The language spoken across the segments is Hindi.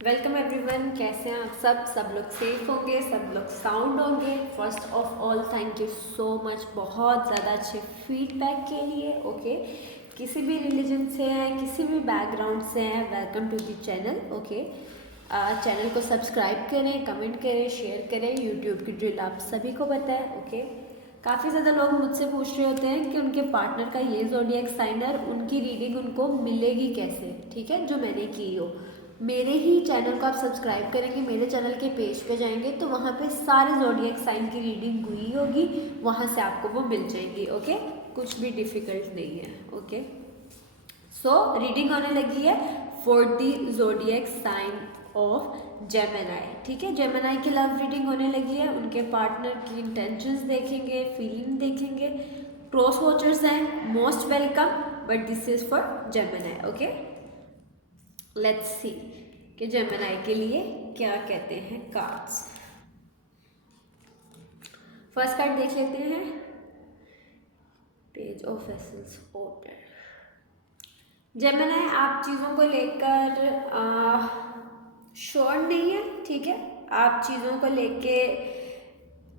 Welcome everyone. कैसे हैं आप सब लोग सेफ होंगे, सब लोग साउंड होंगे। First of all thank you so much बहुत ज़्यादा अच्छे फीडबैक के लिए। ओके, किसी भी रिलीजन से हैं, किसी भी बैकग्राउंड से हैं, welcome to the channel. Okay, channel को सब्सक्राइब करें, कमेंट करें, शेयर करें। यूट्यूब की ड्रिल आप सभी को पता है। ओके, काफ़ी ज़्यादा लोग मुझसे पूछ रहे होते हैं कि उनके पार्टनर का ये ज़ोडिएक साइन है, उनकी रीडिंग उनको मिलेगी कैसे। ठीक है, जो मैंने की हो, मेरे ही चैनल को आप सब्सक्राइब करेंगे, मेरे चैनल के पेज पे जाएंगे तो वहाँ पे सारे ज़ोडिएक साइन की रीडिंग हुई होगी, वहाँ से आपको वो मिल जाएगी। ओके, कुछ भी डिफ़िकल्ट नहीं है। ओके, सो रीडिंग होने लगी है for the zodiac sign of Gemini. ठीक है, जेमिनी की लव रीडिंग होने लगी है। उनके पार्टनर की इंटेंशंस देखेंगे, फीलिंग देखेंगे। क्रॉस वॉचर्स हैं, most welcome, but this is for Gemini. Okay, let's see कि जेमिनी के लिए क्या कहते हैं कार्ड्स। फर्स्ट कार्ड देख लेते हैं, page of vessels order. Gemini आप चीज़ों को लेकर श्योर नहीं है। ठीक है, आप चीज़ों को लेके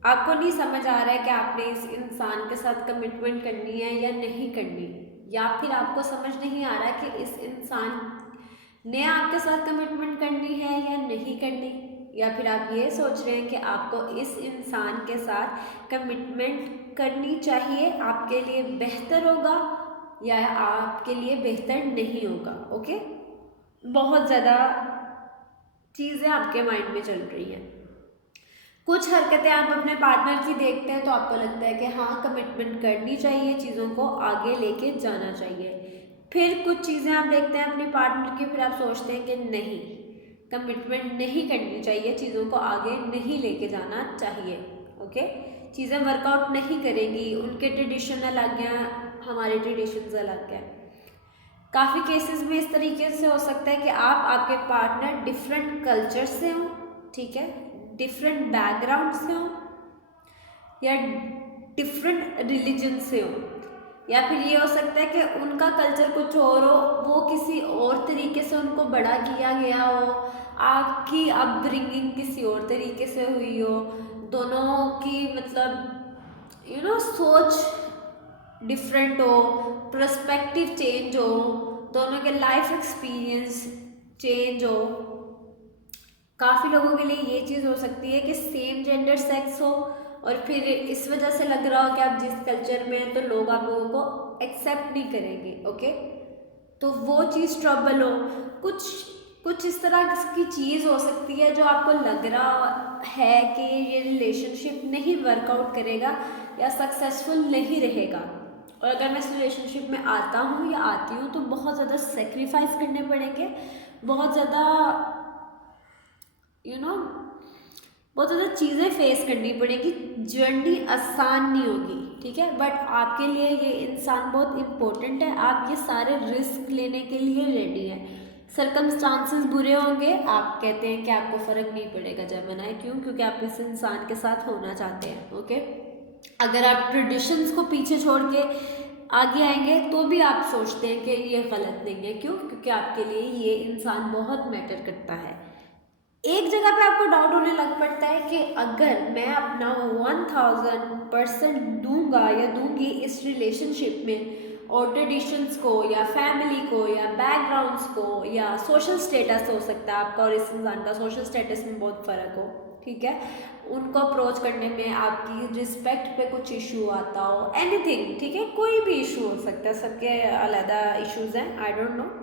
आपको नहीं समझ आ रहा है कि आपने इस इंसान के साथ कमिटमेंट करनी है या नहीं करनी, या फिर आपको समझ नहीं आ रहा कि इस इंसान ने आपके साथ कमिटमेंट करनी है या नहीं करनी, या फिर आप ये सोच रहे हैं कि आपको इस इंसान के साथ कमिटमेंट करनी चाहिए, आपके लिए बेहतर होगा या आपके लिए बेहतर नहीं होगा। ओके, बहुत ज़्यादा चीज़ें आपके माइंड में चल रही हैं। कुछ हरकतें आप अपने पार्टनर की देखते हैं तो आपको लगता है कि हाँ, कमिटमेंट करनी चाहिए, चीज़ों को आगे लेके जाना चाहिए। फिर कुछ चीज़ें आप देखते हैं अपने पार्टनर की, फिर आप सोचते हैं कि नहीं, कमिटमेंट नहीं करनी चाहिए, चीज़ों को आगे नहीं लेके जाना चाहिए। ओके, चीज़ें वर्कआउट नहीं करेंगी, उनके ट्रेडिशन अलग हैं, हमारे ट्रेडिशंस अलग हैं। काफ़ी केसेस में इस तरीके से हो सकता है कि आप आपके पार्टनर डिफरेंट कल्चर से हों, ठीक है, डिफरेंट बैकग्राउंड से हों, या डिफरेंट रिलीजन से हो, या फिर ये हो सकता है कि उनका कल्चर कुछ और हो, वो किसी और तरीके से उनको बड़ा किया गया हो, आपकी अपब्रिंगिंग किसी और तरीके से हुई हो, दोनों की मतलब सोच डिफरेंट हो, पर्सपेक्टिव चेंज हो, दोनों के लाइफ एक्सपीरियंस चेंज हो। काफ़ी लोगों के लिए ये चीज़ हो सकती है कि सेम जेंडर सेक्स हो और फिर इस वजह से लग रहा हो कि आप जिस कल्चर में हैं तो लोग आप लोगों को एक्सेप्ट नहीं करेंगे। ओके, तो वो चीज़ ट्रबल हो, कुछ कुछ इस तरह की चीज़ हो सकती है जो आपको लग रहा है कि ये रिलेशनशिप नहीं वर्कआउट करेगा या सक्सेसफुल नहीं रहेगा। और अगर मैं इस रिलेशनशिप में आता हूँ या आती हूँ तो बहुत ज़्यादा सेक्रीफाइस करने पड़ेंगे, बहुत ज़्यादा बहुत ज़्यादा चीज़ें फेस करनी पड़ेगी, जर्नी आसान नहीं होगी। ठीक है, बट आपके लिए ये इंसान बहुत इम्पोर्टेंट है, आप ये सारे रिस्क लेने के लिए रेडी हैं। सरकमस्टांसेस बुरे होंगे, आप कहते हैं कि आपको फ़र्क नहीं पड़ेगा जेमिनी, क्यों? क्योंकि आप इस इंसान के साथ होना चाहते हैं। ओके, अगर आप ट्रेडिशंस को पीछे छोड़ के आगे आएंगे तो भी आप सोचते हैं कि ये गलत नहीं है, क्यों? क्योंकि आपके लिए ये इंसान बहुत मैटर करता है। एक जगह पे आपको डाउट होने लग पड़ता है कि अगर मैं अपना 1000% दूंगा या दूंगी इस रिलेशनशिप में, और ट्रेडिशंस को या फैमिली को या बैकग्राउंड्स को या सोशल स्टेटस हो सकता है आपका और इस इंसान का सोशल स्टेटस में बहुत फ़र्क हो, ठीक है, उनको अप्रोच करने में आपकी रिस्पेक्ट पे कुछ इशू आता हो, एनीथिंग, ठीक है, कोई भी इशू हो सकता है, सबके अलग इश्यूज हैं, I don't know,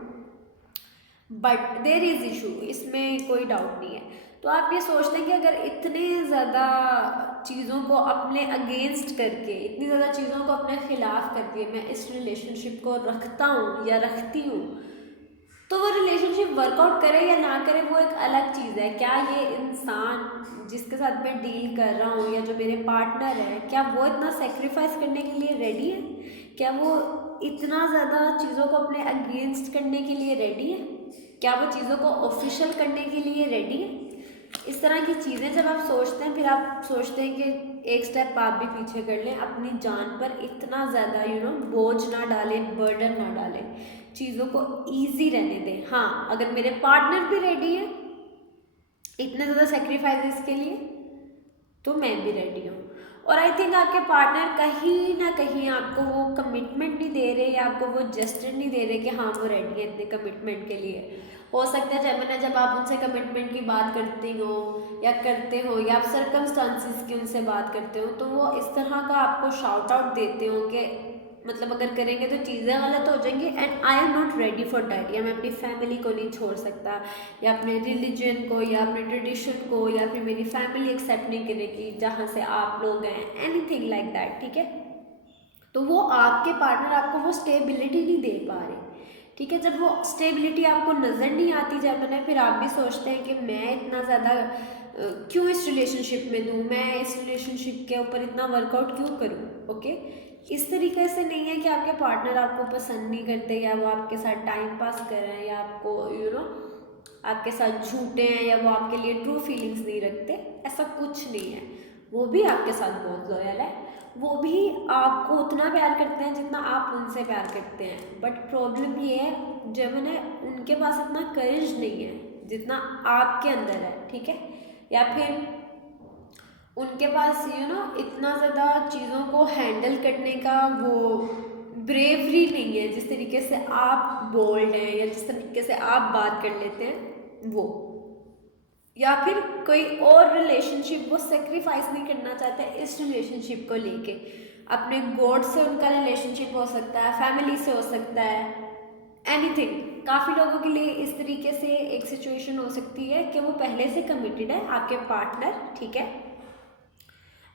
but there is issue, इसमें कोई डाउट नहीं है। तो आप ये सोचते हैं कि अगर इतने ज़्यादा चीज़ों को अपने अगेंस्ट करके, इतनी ज़्यादा चीज़ों को अपने खिलाफ करके मैं इस रिलेशनशिप को रखता हूँ या रखती हूँ, तो वो रिलेशनशिप वर्कआउट करे या ना करे वो एक अलग चीज़ है। क्या ये इंसान जिसके साथ मैं डील कर रहा हूँ या जो मेरे पार्टनर है, क्या वो इतना सेक्रीफाइस करने के लिए रेडी है? क्या वो इतना ज़्यादा चीज़ों को अपने अगेंस्ट करने के लिए रेडी है? क्या वो चीज़ों को ऑफिशियल करने के लिए रेडी है? इस तरह की चीज़ें जब आप सोचते हैं, फिर आप सोचते हैं कि एक स्टेप आप भी पीछे कर लें, अपनी जान पर इतना ज़्यादा बोझ ना डालें, बर्डन ना डालें, चीज़ों को ईजी रहने दें। हाँ, अगर मेरे पार्टनर भी रेडी है इतने ज़्यादा सेक्रीफाइसेस के लिए, तो मैं भी रेडी हूँ। और आई थिंक आपके पार्टनर कहीं ना कहीं आपको वो कमिटमेंट नहीं दे रहे या आपको वो जस्टिस नहीं दे रहे कि हाँ वो रेडी है इतने कमिटमेंट के लिए। हो सकता है जब आप उनसे कमिटमेंट की बात करती हो या करते हो या आप सर्कमस्टांसिस की उनसे बात करते हो, तो वो इस तरह का आपको शाउट आउट देते हो कि मतलब अगर करेंगे तो चीज़ें गलत हो जाएंगी, and I am not ready for that. या मैं अपनी फैमिली को नहीं छोड़ सकता, या अपने रिलीजन को, या अपने ट्रेडिशन को, या फिर मेरी फैमिली एक्सेप्ट नहीं करेगी जहाँ से आप लोग हैं, एनीथिंग लाइक दैट, ठीक है। तो वो आपके पार्टनर आपको वो स्टेबिलिटी नहीं दे पा रहे, ठीक है। जब वो स्टेबिलिटी आपको नज़र नहीं आती, जब मैंने फिर आप भी सोचते हैं कि मैं इतना ज़्यादा क्यों इस रिलेशनशिप में दूँ, मैं इस रिलेशनशिप के ऊपर इतना वर्कआउट क्यों करूँ, ओके। इस तरीके से नहीं है कि आपके पार्टनर आपको पसंद नहीं करते या वो आपके साथ टाइम पास कर रहे हैं या आपको आपके साथ झूठे हैं या वो आपके लिए ट्रू फीलिंग्स नहीं रखते, ऐसा कुछ नहीं है। वो भी आपके साथ बहुत लॉयल है, वो भी आपको उतना प्यार करते हैं जितना आप उनसे प्यार करते हैं। बट प्रॉब्लम ये है जब उनके पास इतना करेज नहीं है जितना आपके अंदर है, ठीक है। या फिर उनके पास इतना ज़्यादा चीज़ों को हैंडल करने का वो ब्रेवरी नहीं है जिस तरीके से आप बोल्ड हैं या जिस तरीके से आप बात कर लेते हैं वो। या फिर कोई और रिलेशनशिप वो सेक्रीफाइस नहीं करना चाहते इस रिलेशनशिप को लेके। अपने गॉड से उनका रिलेशनशिप हो सकता है, फैमिली से हो सकता है, एनीथिंग। काफ़ी लोगों के लिए इस तरीके से एक सिचुएशन हो सकती है कि वो पहले से कमिटेड है आपके पार्टनर, ठीक है,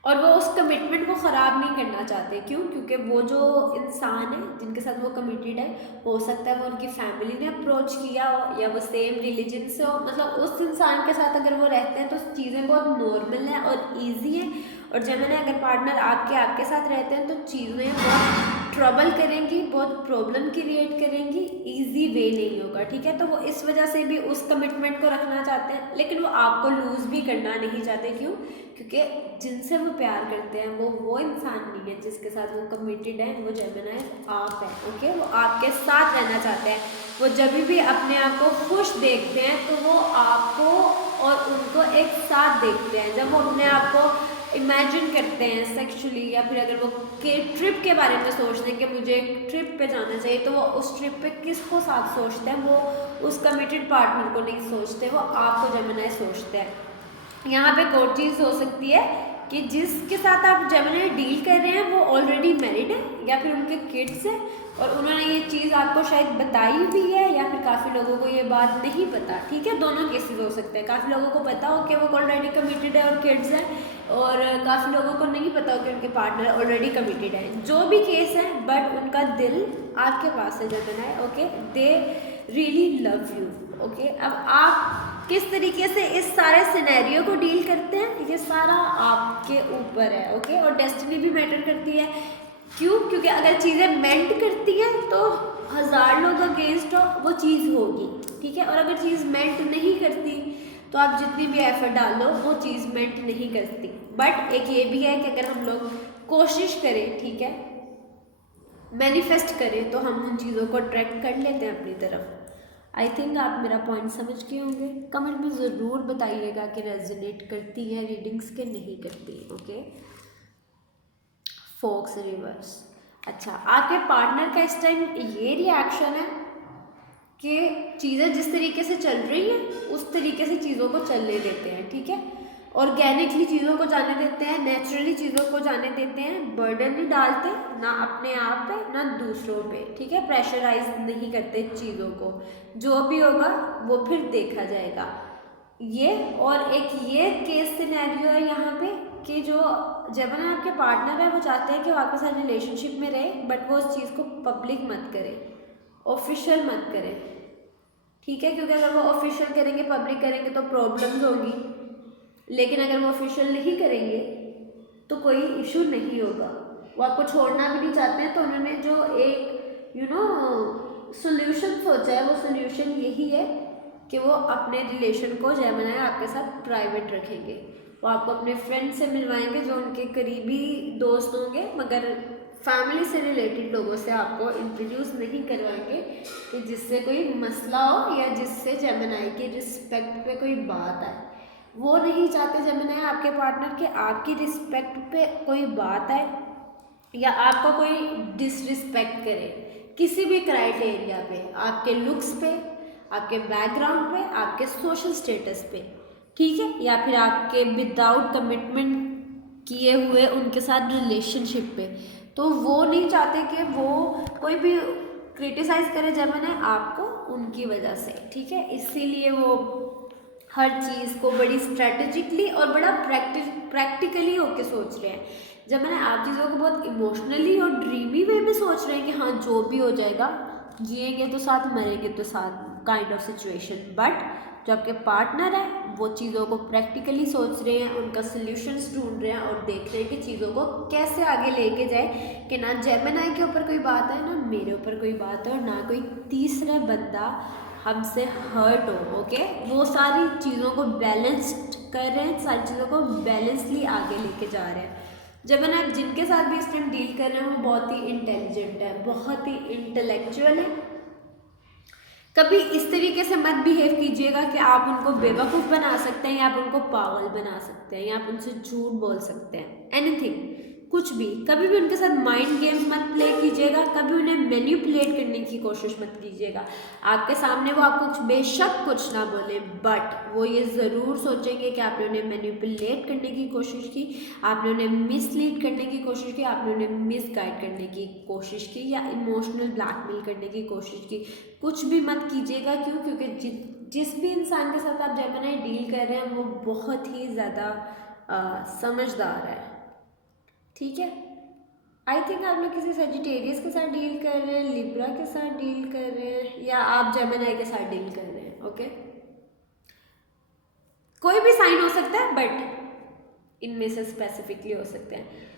और वो उस कमिटमेंट को ख़राब नहीं करना चाहते। क्यों? क्योंकि वो जो इंसान है जिनके साथ वो कमिटेड है, हो सकता है वो उनकी फैमिली ने अप्रोच किया हो या वो सेम रिलीजन से हो, मतलब उस इंसान के साथ अगर वो रहते हैं तो चीज़ें बहुत नॉर्मल हैं और इजी हैं। और जब अगर पार्टनर आपके साथ रहते हैं तो चीज़ें बहुत ट्रबल करेंगी, बहुत प्रॉब्लम क्रिएट करेंगी, इजी वे नहीं होगा, ठीक है। तो वो इस वजह से भी उस कमिटमेंट को रखना चाहते हैं, लेकिन वो आपको लूज़ भी करना नहीं चाहते। क्यों? क्योंकि जिनसे वो प्यार करते हैं वो इंसान नहीं है जिसके साथ वो कमिटेड है, वो जेमिनी आप है, ओके। वो आपके साथ रहना चाहते हैं। वो जब भी अपने आप को खुश देखते हैं तो वो आपको और उनको एक साथ देखते हैं। जब वो अपने आप को इमेजिन करते हैं सेक्सुअली, या फिर अगर वो के ट्रिप के बारे में सोचते हैं कि मुझे एक ट्रिप पे जाना चाहिए, तो वो उस ट्रिप पे किसको साथ सोचते हैं? वो उस कमिटेड पार्टनर को नहीं सोचते, वो आपको जेमिनी सोचते हैं। यहाँ पे एक और चीज़ हो सकती है कि जिसके साथ आप जेमिनी डील कर रहे हैं वो ऑलरेडी मैरिड है या फिर उनके किड्स हैं, और उन्होंने ये चीज़ आपको शायद बताई भी है, या फिर काफ़ी लोगों को ये बात नहीं पता, ठीक है। दोनों केसेस हो सकते हैं। काफ़ी लोगों को पता हो कि वो ऑलरेडी कमिटेड है और किड्स हैं, और काफ़ी लोगों को नहीं पता हो कि उनके पार्टनर ऑलरेडी कमिटेड है। जो भी केस है, बट उनका दिल आपके पास है Gemini, okay. They really love you, okay. अब आप किस तरीके से इस सारे सिनेरियो को डील करते हैं, ये सारा आपके ऊपर है, ओके। और डेस्टिनी भी मैटर करती है। क्यों? क्योंकि अगर चीज़ें मेंट करती हैं तो 1000 लोग अगेंस्ट हो वो चीज़ होगी, ठीक है। और अगर चीज़ मेंट नहीं करती तो आप जितनी भी एफर्ट डालो वो चीज़ मेंट नहीं करती। बट एक ये भी है कि अगर हम लोग कोशिश करें, ठीक है, मैनिफेस्ट करें, तो हम उन चीज़ों को अट्रैक्ट कर लेते हैं अपनी तरफ। आई थिंक आप मेरा पॉइंट समझ गए होंगे। कमेंट में ज़रूर बताइएगा कि रेजोनेट करती है रीडिंग्स के नहीं करती, ओके। Focus reverse. अच्छा, आपके पार्टनर का इस टाइम ये रिएक्शन है कि चीज़ें जिस तरीके से चल रही हैं उस तरीके से चीज़ों को चलने देते हैं, ठीक है। ऑर्गेनिकली चीज़ों को जाने देते हैं, नेचुरली चीज़ों को जाने देते हैं, बर्डन नहीं डालते ना अपने आप पे ना दूसरों पे, ठीक है। प्रेशराइज नहीं करते चीज़ों को, जो भी होगा वो फिर देखा जाएगा। ये और एक ये केस सिनेरियो है यहाँ पे कि जो जेमिनी आपके पार्टनर है वो चाहते हैं कि वो आपके साथ रिलेशनशिप में रहे, बट वो उस चीज़ को पब्लिक मत करें, ऑफिशियल मत करें, ठीक है। क्योंकि अगर वो ऑफिशियल करेंगे, पब्लिक करेंगे तो प्रॉब्लम्स होगी, लेकिन अगर वो ऑफिशियल नहीं करेंगे तो कोई इशू नहीं होगा। वो आपको छोड़ना भी नहीं चाहते हैं, तो उन्होंने जो एक सोल्यूशन सोचा है, वो सोल्यूशन यही है कि वो अपने रिलेशन को जेमिनी आपके साथ प्राइवेट रखेंगे। वो आपको अपने फ्रेंड से मिलवाएंगे जो उनके करीबी दोस्त होंगे, मगर फैमिली से रिलेटेड लोगों से आपको इंट्रोड्यूस नहीं करवाएंगे कि जिससे कोई मसला हो या जिससे जेमिनी की रिस्पेक्ट पे कोई बात आए, वो नहीं चाहते जेमिनी आपके पार्टनर के आपकी रिस्पेक्ट पे कोई बात आए या आपका कोई डिसरिस्पेक्ट करे किसी भी क्राइटेरिया पे, आपके लुक्स पे, आपके बैकग्राउंड पे, आपके सोशल स्टेटस पे, ठीक है, या फिर आपके विदाउट कमिटमेंट किए हुए उनके साथ रिलेशनशिप पे। तो वो नहीं चाहते कि वो कोई भी क्रिटिसाइज करे जेमिनी आपको उनकी वजह से, ठीक है। इसीलिए वो हर चीज़ को बड़ी स्ट्रेटेजिकली और बड़ा प्रैक्टिकली होके सोच रहे हैं। जब मैंने आप चीज़ों को बहुत इमोशनली और ड्रीमी वे में सोच रहे हैं कि हाँ जो भी हो जाएगा, जिएंगे तो साथ मरेंगे तो साथ काइंड ऑफ सिचुएशन। बट जो आपके पार्टनर है वो चीज़ों को प्रैक्टिकली सोच रहे हैं, उनका सल्यूशंस ढूंढ रहे हैं और देख रहे हैं कि चीज़ों को कैसे आगे लेके जाए कि ना जेमिनी के ऊपर कोई बात है, ना मेरे ऊपर कोई बात है, और ना कोई तीसरा बंदा हमसे हर्ट हो। ओके, वो सारी चीज़ों को बैलेंस्ड कर रहे हैं, सारी चीज़ों को बैलेंसली आगे लेके जा रहे हैं। जेमिनी आप जिनके साथ भी इस टाइम डील कर रहे हैं वो बहुत ही इंटेलिजेंट है, बहुत ही इंटेलेक्चुअल है। कभी इस तरीके से मत बिहेव कीजिएगा कि आप उनको बेवकूफ़ बना सकते हैं या आप उनको पागल बना सकते हैं या आप उनसे झूठ बोल सकते हैं, एनीथिंग, कुछ भी। कभी भी उनके साथ माइंड गेम्स मत प्ले कीजिएगा, कभी उन्हें मैनिपुलेट करने की कोशिश मत कीजिएगा। आपके सामने वो आपको बेशक कुछ ना बोले, बट वो ये ज़रूर सोचेंगे कि आपने उन्हें मैनिपुलेट करने की कोशिश की, आपने उन्हें मिसलीड करने की कोशिश की, आपने उन्हें मिसगाइड करने की कोशिश की या इमोशनल ब्लैकमेल करने की कोशिश की। कुछ भी मत कीजिएगा। क्यों? क्योंकि जिस भी इंसान के साथ आप जेमिनी डील कर रहे हैं वो बहुत ही ज़्यादा समझदार है, ठीक है। आई थिंक आप लोग किसी सजिटेरियस के साथ डील कर रहे हैं, लिब्रा के साथ डील कर रहे हैं, या आप जेमिनी के साथ डील कर रहे हैं। ओके, कोई भी साइन हो सकता है बट इनमें से स्पेसिफिकली हो सकते हैं।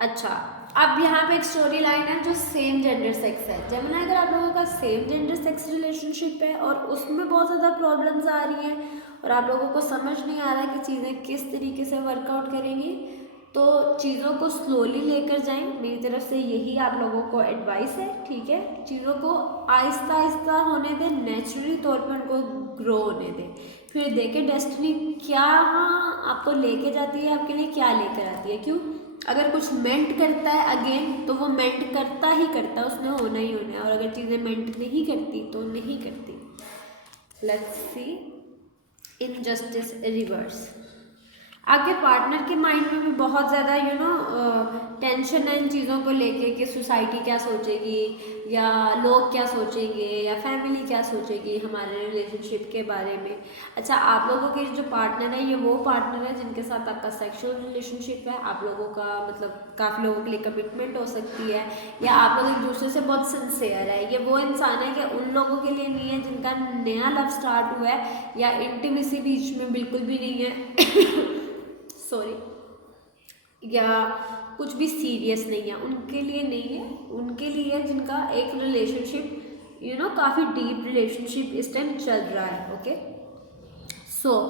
अच्छा, अब यहाँ पे एक स्टोरी लाइन है जो सेम जेंडर सेक्स है। जेमिनी अगर आप लोगों का सेम जेंडर सेक्स रिलेशनशिप है और उसमें बहुत ज़्यादा प्रॉब्लम्स आ रही हैं और आप लोगों को समझ नहीं आ रहा कि चीज़ें किस तरीके से वर्कआउट करेंगी, तो चीज़ों को स्लोली लेकर जाएं। मेरी तरफ से यही आप लोगों को एडवाइस है, ठीक है। चीज़ों को आहिस्ता आहिस्ता होने दें, नेचुरली तौर पर उनको ग्रो होने दें, फिर देखें डेस्टिनी क्या आपको लेके जाती है, आपके लिए क्या लेकर आती है। क्यों? अगर कुछ मेंट करता है अगेन तो वो मेंट करता ही करता है, उसने होना ही होना है, और अगर चीज़ें मेंट नहीं करती तो नहीं करती। Let's see injustice reverse. आपके पार्टनर के माइंड में भी बहुत ज़्यादा टेंशन है इन चीज़ों को लेके कि सोसाइटी क्या सोचेगी या लोग क्या सोचेंगे या फैमिली क्या सोचेगी हमारे रिलेशनशिप के बारे में। अच्छा, आप लोगों के जो पार्टनर है ये वो पार्टनर है जिनके साथ आपका सेक्सुअल रिलेशनशिप है, आप लोगों का मतलब काफ़ी लोगों के लिए कमिटमेंट हो सकती है, या आप लोग एक दूसरे से बहुत सिंसेयर है। ये वो इंसान है कि उन लोगों के लिए नहीं है जिनका नया लव स्टार्ट हुआ है या इंटीमेसी बीच में बिल्कुल भी नहीं है सॉरी, या कुछ भी सीरियस नहीं है, उनके लिए नहीं है। उनके लिए जिनका एक रिलेशनशिप काफ़ी डीप रिलेशनशिप इस टाइम चल रहा है। ओके, सो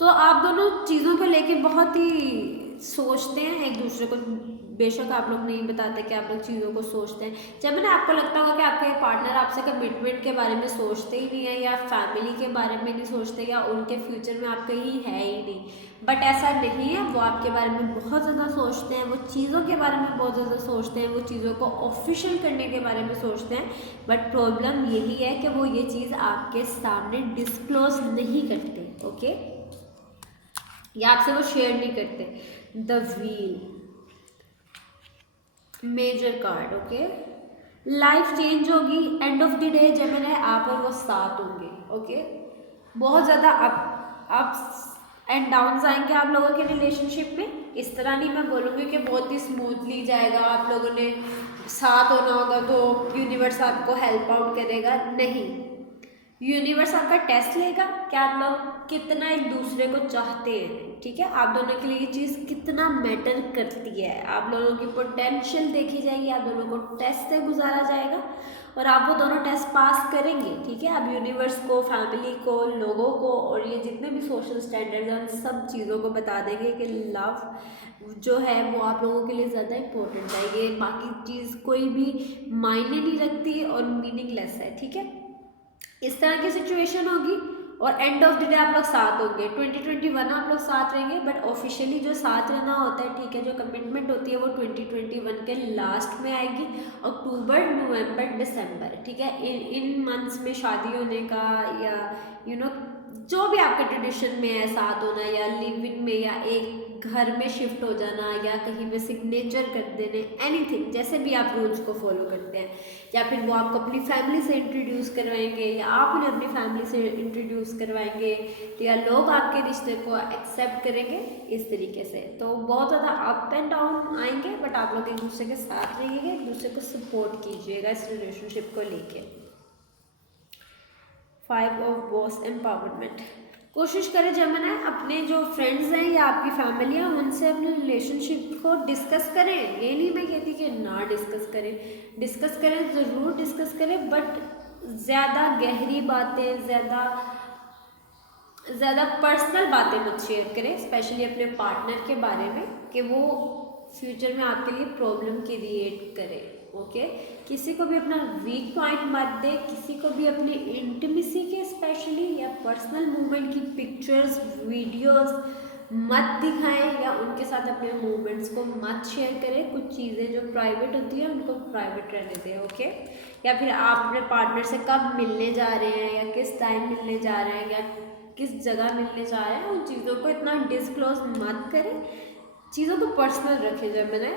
तो आप दोनों चीज़ों को लेके बहुत ही सोचते हैं एक दूसरे को। बेशक आप लोग नहीं बताते कि आप लोग चीज़ों को सोचते हैं। जब मैंने आपको लगता होगा कि आपके पार्टनर आपसे कमिटमेंट के बारे में सोचते ही नहीं है या फैमिली के बारे में नहीं सोचते या उनके फ्यूचर में आपका ही है ही नहीं, बट ऐसा नहीं है। वो आपके बारे में बहुत ज़्यादा सोचते हैं, वो चीज़ों के बारे में बहुत ज़्यादा सोचते हैं, वो चीज़ों को ऑफिशियल करने के बारे में सोचते हैं, बट प्रॉब्लम यही है कि वो ये चीज़ आपके सामने डिस्क्लोज नहीं करते। ओके, या आपसे वो शेयर नहीं करते। The wheel, major card. Okay, life change होगी, end of the day Gemini आप और वो साथ होंगे। ओके, बहुत ज़्यादा अप्स एंड डाउन्स आएंगे आप लोगों के रिलेशनशिप में। इस तरह नहीं मैं बोलूँगी कि बहुत ही स्मूथली जाएगा, आप लोगों ने साथ होना होगा तो यूनिवर्स आपको हेल्प आउट करेगा, नहीं। यूनिवर्स आपका टेस्ट लेगा कि आप लोग कितना एक दूसरे को चाहते हैं, ठीक है। आप दोनों के लिए ये चीज़ कितना मैटर करती है, आप लोगों की पोटेंशियल देखी जाएगी, आप दोनों को टेस्ट से गुजारा जाएगा और आप वो दोनों टेस्ट पास करेंगे, ठीक है। आप यूनिवर्स को, फैमिली को, लोगों को और ये जितने भी सोशल स्टैंडर्ड्स हैं उन सब चीज़ों को बता देंगे कि लव जो है वो आप लोगों के लिए ज़्यादा इम्पोर्टेंट है, ये बाकी चीज़ कोई भी मायने नहीं रखती और मीनिंगलेस है, ठीक है। इस तरह की सिचुएशन होगी और एंड ऑफ द डे आप लोग साथ होंगे, 2021 आप लोग साथ रहेंगे, बट ऑफिशियली जो साथ रहना होता है, ठीक है, जो कमिटमेंट होती है वो 2021 के लास्ट में आएगी, अक्टूबर, नवंबर, दिसंबर, ठीक है, इन मंथ्स में शादी होने का या जो भी आपका ट्रेडिशन में है, साथ होना या लिव इन में या एक घर में शिफ्ट हो जाना या कहीं पे सिग्नेचर कर देने, एनीथिंग, जैसे भी आप रूल्स को फॉलो करते हैं, या फिर वो आपको अपनी फैमिली से इंट्रोड्यूस करवाएंगे या आप उन्हें अपनी फैमिली से इंट्रोड्यूस करवाएंगे, या लोग आपके रिश्ते को एक्सेप्ट करेंगे इस तरीके से। तो बहुत ज़्यादा अप एंड डाउन आएंगे, बट आप लोग एक दूसरे के साथ रहिएगा, एक दूसरे को सपोर्ट कीजिएगा इस रिलेशनशिप को लेके। 5 ऑफ वॉस एम्पावरमेंट, कोशिश करें जेमिनी अपने जो फ्रेंड्स हैं या आपकी फैमिली है उनसे अपने रिलेशनशिप को डिस्कस करें। ये नहीं मैं कहती कि ना डिस्कस करें, ज़रूर डिस्कस करें, बट ज़्यादा गहरी बातें, ज़्यादा पर्सनल बातें मत शेयर करें, स्पेशली अपने पार्टनर के बारे में, कि वो फ्यूचर में आपके लिए प्रॉब्लम क्रिएट करे। ओके, किसी को भी अपना वीक पॉइंट मत दे, किसी को भी अपनी इंटीमेसी के स्पेशली या पर्सनल मूवमेंट की पिक्चर्स, वीडियोस मत दिखाएं या उनके साथ अपने मूवमेंट्स को मत शेयर करें। कुछ चीज़ें जो प्राइवेट होती है उनको प्राइवेट रहने दें। ओके, या फिर आप अपने पार्टनर से कब मिलने जा रहे हैं या किस टाइम मिलने जा रहे हैं या किस जगह मिलने जा रहे हैं, उन चीज़ों को इतना डिस्क्लोज मत करें, चीज़ों को पर्सनल रखें। जब मैंने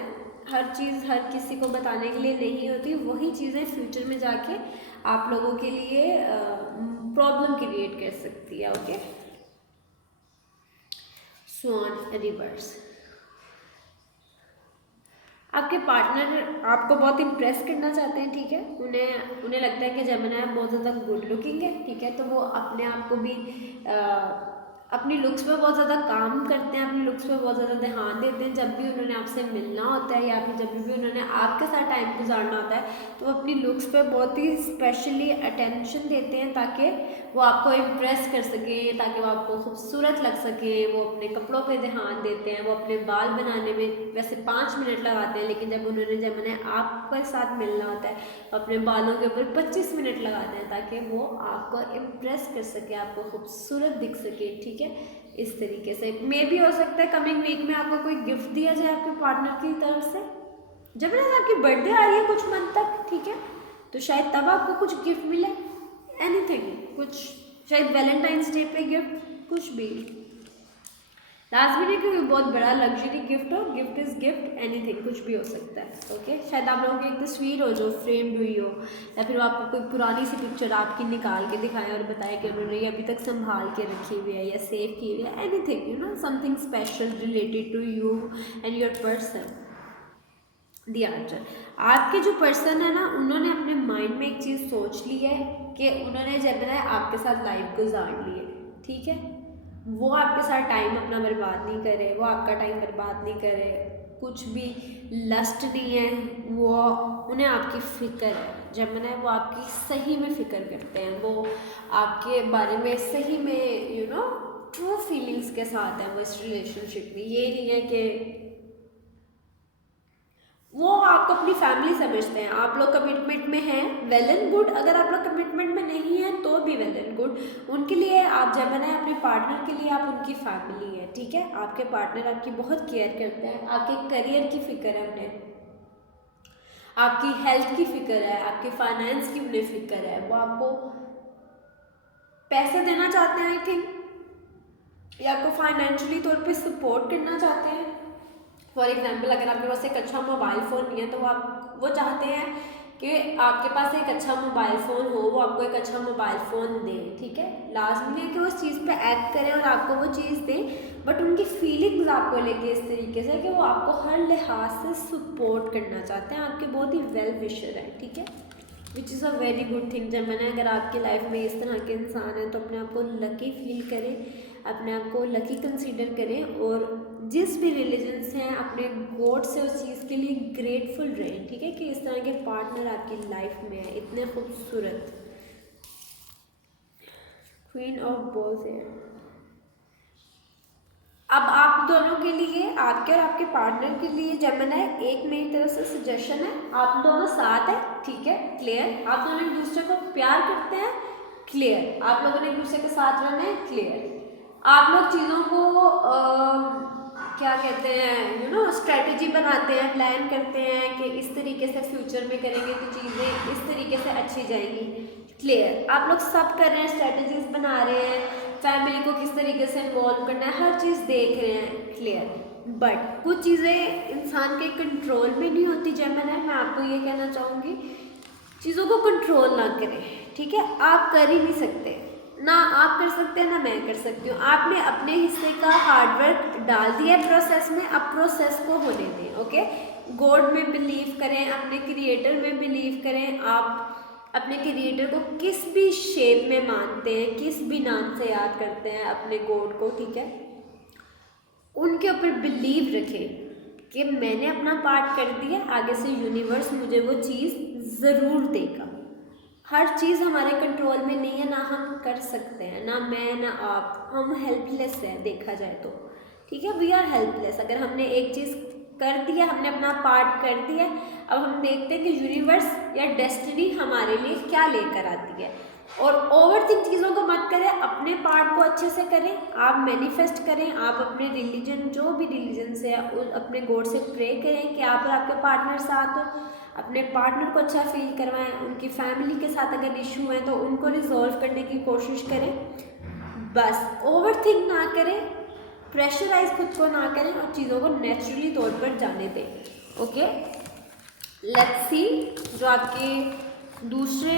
हर चीज़ हर किसी को बताने के लिए नहीं होती, वही चीज़ें फ्यूचर में जाके आप लोगों के लिए प्रॉब्लम क्रिएट कर सकती है। ओके, स्वान रिवर्स, आपके पार्टनर आपको बहुत इम्प्रेस करना चाहते हैं, ठीक है, उन्हें लगता है कि जेमिनी बहुत ज़्यादा गुड लुकिंग है, ठीक है, तो वो अपने आप को भी अपनी लुक्स पे बहुत ज़्यादा काम करते हैं, अपनी लुक्स पे बहुत ज़्यादा ध्यान देते हैं। जब भी उन्होंने आपसे मिलना होता है या फिर जब भी उन्होंने आपके साथ टाइम गुजारना होता है, तो वो अपनी लुक्स पे बहुत ही स्पेशली अटेंशन देते हैं ताकि वो आपको इम्प्रेस कर सकें, ताकि वो आपको खूबसूरत लग सके। वो अपने कपड़ों पे ध्यान देते हैं, वो अपने बाल बनाने में वैसे 5 मिनट लगाते हैं, लेकिन जब जेमिनी आपके साथ मिलना होता है अपने बालों के ऊपर 25 मिनट लगाते हैं ताकि वो आपको इम्प्रेस कर सके, आपको खूबसूरत दिख सके, ठीक है। इस तरीके से मे भी हो सकता है कमिंग वीक में आपको कोई गिफ्ट दिया जाए आपके पार्टनर की तरफ से। जब आपकी बर्थडे आ रही है कुछ मंथ तक, ठीक है, तो शायद तब आपको कुछ गिफ्ट मिले, एनीथिंग, कुछ शायद वैलेंटाइंस डे पे गिफ्ट, कुछ भी लाजमी नहीं कि बहुत बड़ा लग्जरी गिफ्ट हो, गिफ्ट इज़ गिफ्ट, एनीथिंग, कुछ भी हो सकता है। ओके, शायद आप लोगों की एक तस्वीर हो जो फ्रेम्ड हुई हो, या फिर वो आपको कोई पुरानी सी पिक्चर आपकी निकाल के दिखाएं और बताएं कि उन्होंने ये अभी तक संभाल के रखी हुई है या सेव की हुई है, anything, something special related to you and your person. The answer, आपके जो पर्सन है ना, उन्होंने अपने माइंड में एक चीज़ सोच ली है कि उन्होंने जेमिनी आपके साथ लाइफ गुजार ली है, ठीक है, वो आपके साथ टाइम अपना बर्बाद नहीं करे, वो आपका टाइम बर्बाद नहीं करे, कुछ भी लस्ट नहीं है, वो उन्हें आपकी फ़िक्र है। जेमिनी वो आपकी सही में फ़िक्र करते हैं, वो आपके बारे में सही में ट्रू फीलिंग्स के साथ हैं वो इस रिलेशनशिप में। ये नहीं है कि वो आपको अपनी फैमिली समझते हैं। आप लोग कमिटमेंट में हैं, वेल एंड गुड, अगर आप लोग कमिटमेंट में नहीं हैं तो भी वेल एंड गुड। उनके लिए आप जेमिनी अपने पार्टनर के लिए आप उनकी फैमिली है, ठीक है। आपके पार्टनर आपकी बहुत केयर करते हैं, आपके करियर की फ़िक्र है उन्हें, आपकी हेल्थ की फ़िक्र है, आपके फाइनेंस की उन्हें फ़िक्र है, वो आपको पैसे देना चाहते हैं आई थिंक, या आपको फाइनेंशियली तौर पे सपोर्ट करना चाहते हैं। फॉर एग्जाम्पल, अगर आपके पास एक अच्छा मोबाइल फ़ोन नहीं है तो वो चाहते हैं कि आपके पास एक अच्छा मोबाइल फ़ोन हो, वो आपको एक अच्छा मोबाइल फ़ोन दें, ठीक है। लाजमी है कि वो उस चीज़ पे एक्ट करें और आपको वो चीज़ दें, बट उनकी फीलिंग्स आपको लेके इस तरीके से कि वो आपको हर लिहाज से सपोर्ट करना चाहते हैं, आपके बहुत ही वेल विशर हैं, ठीक है, which is a very good thing. Gemini अगर आपकी लाइफ में इस तरह के इंसान हैं तो अपने आप को लकी फील करें, अपने आप को लकी कंसीडर करें, और जिस भी रिलीजन से हैं अपने गॉड से उस चीज़ के लिए ग्रेटफुल रहें, ठीक है, कि इस तरह के पार्टनर आपकी लाइफ में है, इतने खूबसूरत। क्वीन ऑफ बॉल्स है। अब आप दोनों के लिए, आपके और आपके पार्टनर के लिए जेमिनी एक मेरी तरफ से सजेशन है, आप दोनों साथ हैं, ठीक है, क्लियर, आप दोनों एक दूसरे को प्यार करते हैं, क्लियर, आप लोगों ने एक दूसरे के साथ रहना है, क्लियर। आप लोग चीज़ों को क्या कहते हैं, स्ट्रेटजी बनाते हैं, प्लान करते हैं कि इस तरीके से फ्यूचर में करेंगे तो चीज़ें इस तरीके से अच्छी जाएंगी, क्लियर। आप लोग सब कर रहे हैं, स्ट्रेटजीज बना रहे हैं, फैमिली को किस तरीके से इन्वॉल्व करना है, हर चीज़ देख रहे हैं, क्लियर। बट कुछ चीज़ें इंसान के कंट्रोल में नहीं होती। जेमिनी, मैं आपको ये कहना चाहूँगी, चीज़ों को कंट्रोल ना करें, ठीक है। आप कर ही नहीं सकते, ना आप कर सकते हैं ना मैं कर सकती हूँ। आपने अपने हिस्से का हार्डवर्क डाल दिया है प्रोसेस में, अब प्रोसेस को होने दें, ओके। गॉड में बिलीव करें, अपने क्रिएटर में बिलीव करें। आप अपने क्रिएटर को किस भी शेप में मानते हैं, किस भी नाम से याद करते हैं अपने गॉड को, ठीक है, उनके ऊपर बिलीव रखें कि मैंने अपना पार्ट कर दिया, आगे से यूनिवर्स मुझे वो चीज़ ज़रूर देगा। हर चीज़ हमारे कंट्रोल में नहीं है, ना हम कर सकते हैं, ना मैं ना आप, हम हेल्पलेस हैं देखा जाए तो, ठीक है। We are helpless. अगर हमने एक चीज़ कर दिया, हमने अपना पार्ट कर दिया, अब हम देखते हैं कि यूनिवर्स या डेस्टिनी हमारे लिए क्या लेकर आती है। और ओवर थिंक चीज़ों को मत करें, अपने पार्ट को अच्छे से करें, आप मैनिफेस्ट करें, आप अपने रिलीजन, जो भी रिलीजन से अपने गॉड से प्रे करें कि आप और आपके पार्टनर साथ हो, अपने पार्टनर को अच्छा फील करवाएं, उनकी फैमिली के साथ अगर इशू है तो उनको रिजॉल्व करने की कोशिश करें। बस ओवर थिंक ना करें, प्रेशराइज खुद को ना करें और चीज़ों को नेचुरली तौर पर जाने दें, ओके। लेट्स सी जो आपके दूसरे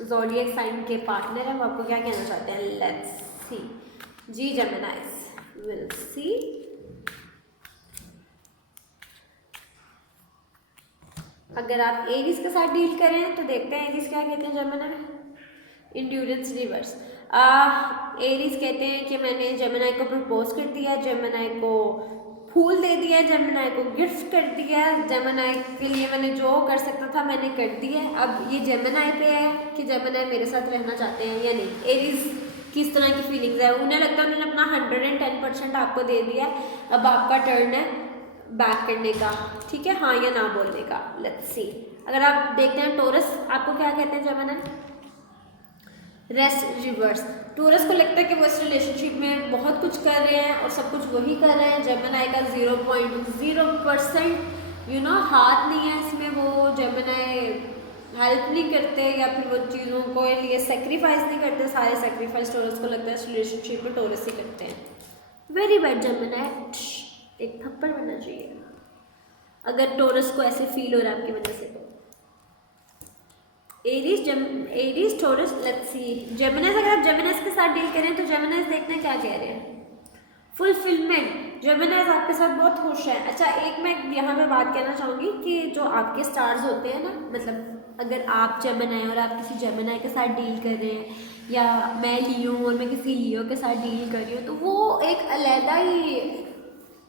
ज़ोडिएक साइन के पार्टनर हैं वो आपको क्या कहना चाहते हैं। लेट्स सी जी, जेमिनाइज विल सी। अगर आप एरीज के साथ डील करें तो देखते हैं एरीज क्या कहते हैं जेमिनी। Endurance reverse. एरीज कहते हैं कि मैंने जेमिनी को प्रपोज कर दिया, जेमिनी को फूल दे दिया, जेमिनी को गिफ्ट कर दिया, जेमिनी के लिए मैंने जो कर सकता था मैंने कर दिया। अब ये जेमिनी पे है कि जेमिनी मेरे साथ रहना चाहते हैं या नहीं। एरीज किस तरह की फीलिंग्स है, उन्हें लगता है उन्होंने अपना 110% आपको दे दिया, अब आपका टर्न है बैक करने का, ठीक है, हाँ या ना बोलने का। Let's see. अगर आप देखते हैं टोरस आपको क्या कहते हैं जेमिनी। Rest reverse. टोरस को लगता है कि वो इस रिलेशनशिप में बहुत कुछ कर रहे हैं और सब कुछ वही कर रहे हैं। जेमिनी का 0.0% हाथ नहीं है इसमें, वो जेमिनी हेल्प नहीं करते या फिर वो चीज़ों को लिए सेक्रीफाइस नहीं करते। सारे सेक्रीफाइस टोरस को लगता है इस रिलेशनशिप में टोरस ही करते हैं। वेरी बैड जेमिनी, एक थप्पड़ बनना चाहिए अगर टोरस को ऐसे फील हो रहा है आपकी वजह से तो। Aries Taurus, let's see Geminis. अगर आप जेमिनीज के साथ डील करें तो जेमिनीज देखते हैं क्या कह रहे हैं। फुलफिलमेंट। जेमिनीज आपके साथ बहुत खुश है। अच्छा, एक मैं यहाँ पे बात कहना चाहूँगी कि जो आपके स्टार्स होते हैं ना, मतलब अगर आप जेमिनी और आप किसी जेमिनी के साथ डील कर रहे हैं या मैं लियो और मैं किसी लियो के साथ डील कर रही हूँ, तो वो एक अलग ही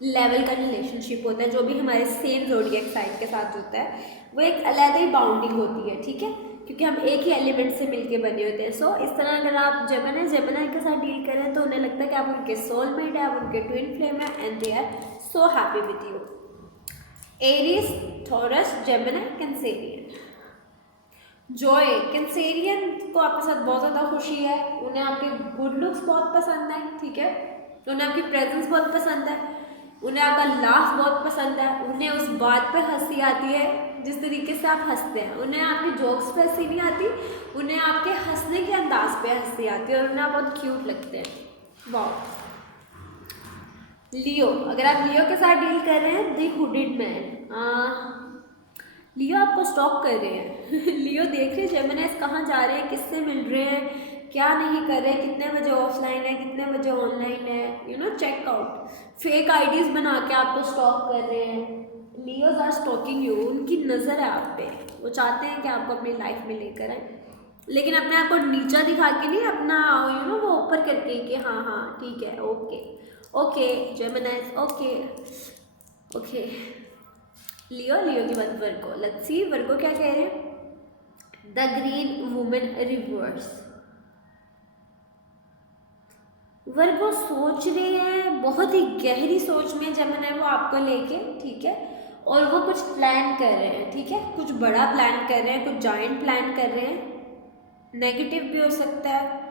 लेवल का रिलेशनशिप होता है। जो भी हमारे सेम ज़ोडिएक साइन के साथ होता है वो एक अलग ही बाउंडिंग होती है, ठीक है, क्योंकि हम एक ही एलिमेंट से मिलके बने होते हैं। सो इस तरह अगर आप जेमिनी के साथ डील करें तो उन्हें लगता है कि आप उनके सोलमेट है, आप उनके ट्विन फ्लेम है and they are so happy with you. Aries, Taurus, Gemini, Cancerian. Joy. Cancerian को आपके साथ बहुत ज़्यादा खुशी है, उन्हें आपके गुड लुक्स बहुत पसंद है, ठीक है, उन्हें आपकी प्रेजेंस बहुत पसंद है, उन्हें आपका लाफ बहुत पसंद है, उन्हें उस बात पर हंसी आती है जिस तरीके से आप हंसते हैं। उन्हें आपकी जोक्स पे हंसी नहीं आती, उन्हें आपके हंसने के अंदाज पे हंसी आती है और उन्हें आप बहुत क्यूट लगते हैं। वाह। लियो। अगर आप लियो के साथ डील कर रहे हैं, द हुडेड मैन। लियो आपको स्टॉक कर रहे हैं लियो देख रहे हैं जेमिनीज कहाँ जा रहे हैं, किससे मिल रहे हैं, क्या नहीं कर रहे, कितने बजे ऑफलाइन है, कितने बजे ऑनलाइन है, चेकआउट। फेक आईडीज बना के आपको स्टॉक कर रहे हैं। लियोज आर स्टॉकिंग यू, उनकी नज़र है आप पे, वो चाहते हैं कि आपको अपनी लाइफ में लेकर आए, लेकिन अपने आप को नीचा दिखा के नहीं, अपना वो ऊपर करके कि हाँ हाँ ठीक है, ओके ओके जेमिनीज, ओके ओके। लियो की बात वर्गो। लेट्स सी वर्गो क्या कह रहे हैं। The green women rivers. वर्गो सोच रहे हैं, बहुत ही गहरी सोच में जेमिनी वो आपको लेके, ठीक है, और वो कुछ प्लान कर रहे हैं, ठीक है, कुछ बड़ा प्लान कर रहे हैं, कुछ जॉइंट प्लान कर रहे हैं। नेगेटिव भी हो सकता है,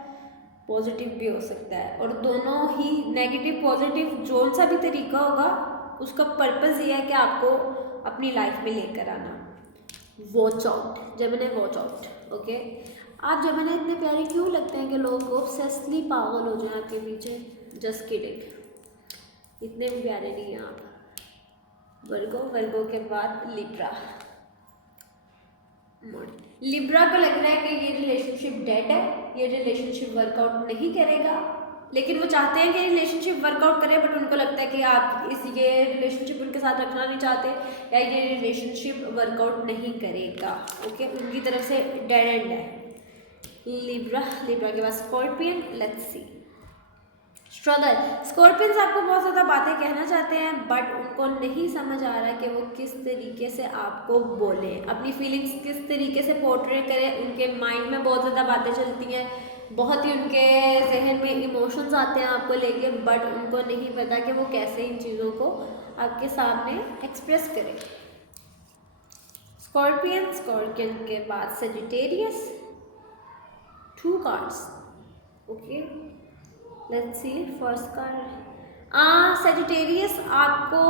पॉजिटिव भी हो सकता है, और दोनों ही नेगेटिव पॉजिटिव जो सा भी तरीका होगा उसका पर्पस ये है कि आपको अपनी लाइफ में लेकर आना। Watch out, Gemini watch out. Okay, आप जेमिनी इतने प्यारे क्यों लगते हैं कि लोग ऑब्सेसली पागल हो जाए आपके पीछे? जस्ट किडिंग, इतने भी प्यारे नहीं हैं आप। वर्गो, वर्गो के बाद लिब्रा। लिब्रा को लग रहा है कि ये रिलेशनशिप डेड है, ये रिलेशनशिप वर्कआउट नहीं करेगा, लेकिन वो चाहते हैं कि रिलेशनशिप वर्कआउट करे, बट उनको लगता है कि आप ये रिलेशनशिप उनके साथ रखना नहीं चाहते, या ये रिलेशनशिप वर्कआउट नहीं करेगा। ओके, उनकी तरफ से डेड एंड है। लिब्रा, लिब्रा के बाद Scorpion. Let's see struggle. Scorpions आपको बहुत ज़्यादा बातें कहना चाहते हैं, बट उनको नहीं समझ आ रहा कि वो किस तरीके से आपको बोले, अपनी फीलिंग्स किस तरीके से पोर्ट्रे करें। उनके माइंड में बहुत ज़्यादा बातें चलती हैं, बहुत ही उनके जहन में इमोशंस आते हैं आपको लेके, बट उनको नहीं पता कि वो कैसे इन चीज़ों को आपके सामने एक्सप्रेस करें। स्कॉर्पियन, स्कॉर्पियन के बाद Sagittarius. 2 cards. Okay, let's see first card. Sagittarius आपको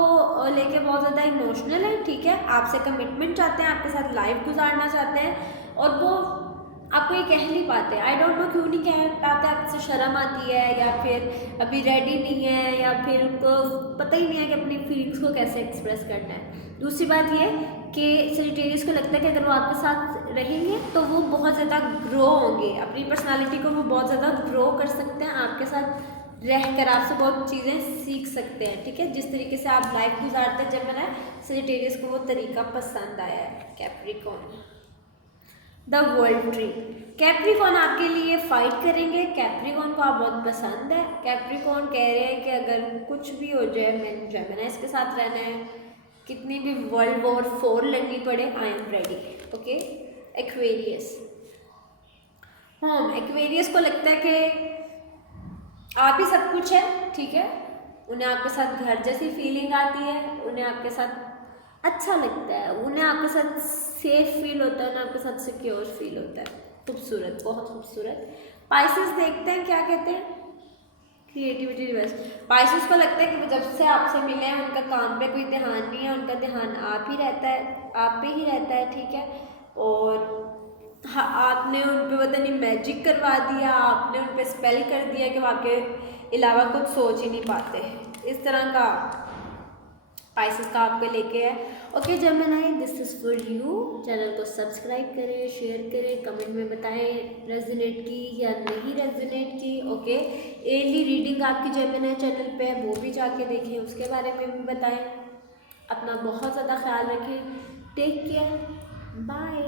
लेके बहुत ज़्यादा इमोशनल है, ठीक है, आपसे कमिटमेंट चाहते हैं, आपके साथ लाइफ गुजारना चाहते हैं, और वो आपको ये कह नहीं पाते। आई डोंट नो क्यों नहीं कह पाते, आपसे शर्म आती है, या फिर अभी रेडी नहीं है, या फिर उनको पता ही नहीं है कि अपनी फीलिंग्स को कैसे एक्सप्रेस करना है। दूसरी बात ये कि सेजिटेरियस को लगता है कि अगर वो आपके साथ रहेंगे तो वो बहुत ज़्यादा ग्रो होंगे, अपनी पर्सनालिटी को वो बहुत ज़्यादा ग्रो कर सकते हैं, आपके साथ रहकर आपसे बहुत चीज़ें सीख सकते हैं, ठीक है। जिस तरीके से आप लाइफ गुजारते हैं, जब मैंने सेजिटेरियस को वो तरीका पसंद आया है। Capricorn, the world tree. Capricorn आपके लिए फाइट करेंगे, कैप्रिकॉर्न को आप बहुत पसंद है। कैप्रिकॉर्न कह रहे हैं कि अगर कुछ भी हो जाए, मैंने जेमिनी इसके साथ रहना है, कितनी भी वर्ल्ड वॉर 4 लड़नी पड़े, I am ready. Okay, Aquarius. Aquarius को लगता है कि आप ही सब कुछ है, ठीक है, उन्हें आपके साथ घर जैसी फीलिंग आती है, उन्हें आपके साथ अच्छा लगता है, उन्हें आपके साथ सेफ फील होता है, उन्हें आपके साथ सिक्योर फील होता है। खूबसूरत, बहुत खूबसूरत। पाइसेस देखते हैं क्या कहते हैं, क्रिएटिविटी रिवर्स। पाइसेस को लगता है कि वो जब से आपसे मिले हैं उनका काम पे कोई ध्यान नहीं है, उनका ध्यान आप ही रहता है, आप पे ही रहता है, ठीक है, और हाँ, आपने उन पे पता नहीं मैजिक करवा दिया, आपने उन पे स्पेल कर दिया कि वो आपके अलावा कुछ सोच ही नहीं पाते। इस तरह का पाइसेस का आपको लेके है। Okay Gemini, this is for you. Channel को सब्सक्राइब करें, शेयर करें, कमेंट में बताएं रेजोनेट की या नहीं रेजोनेट की। ओके, एयरली रीडिंग आपकी जेमिनी चैनल पे है, वो भी जाके देखें, उसके बारे में भी बताएं। अपना बहुत ज़्यादा ख्याल रखें, टेक केयर, बाय।